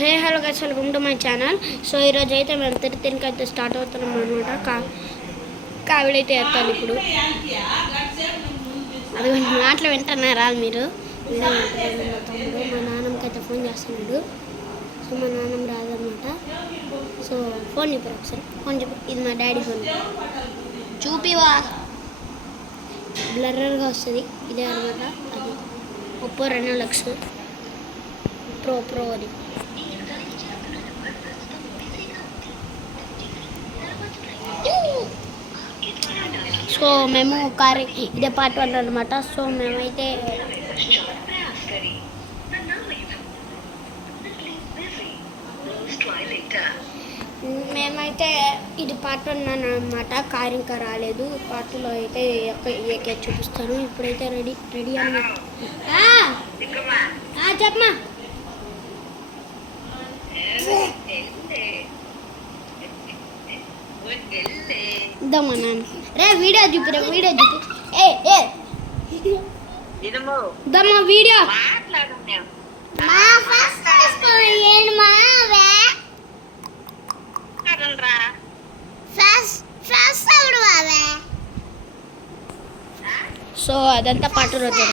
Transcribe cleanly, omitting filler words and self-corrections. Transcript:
Hey hello guys, welcome to my channel. So ఈరోజు అయితే మేము తిరుపతికి అయితే స్టార్ట్ అవుతున్నాం అనమాట. కావిడైతే ఎత్తాలి ఇప్పుడు. అది మాటలు వింటున్నారా మీరు? వీడియో వింటున్నాడు మా తమ్ముడు. మా నాన్నమ్మకి అయితే ఫోన్ చేస్తున్నాడు. సో మా నాన్నమ్మ రాదనమాట. సో ఫోన్ చెప్పారు ఒకసారి. ఫోన్ చెప్పు. ఇది మా డాడీ ఫోన్. చూపివా, బ్లర్రర్గా వస్తుంది. ఇదే అనమాట. అది ఒప్పో Reno Lux ప్రో అది. సో మేము కార్ ఇదే పార్ట్ 1 అనమాట. సో మేమైతే ఇది పార్ట్ 1 అనమాట. కార్ ఇంకా రాలేదు. పార్ట్ 2లో అయితే ఎక్కే చూపిస్తాను. ఇప్పుడైతే రెడీ అనమాట. చెప్పమా. ఇద్దామా నాన్న. రే వీడియో చూపి. ఇద్దామా వీడియో. సో అదంతా పార్ట్ 2.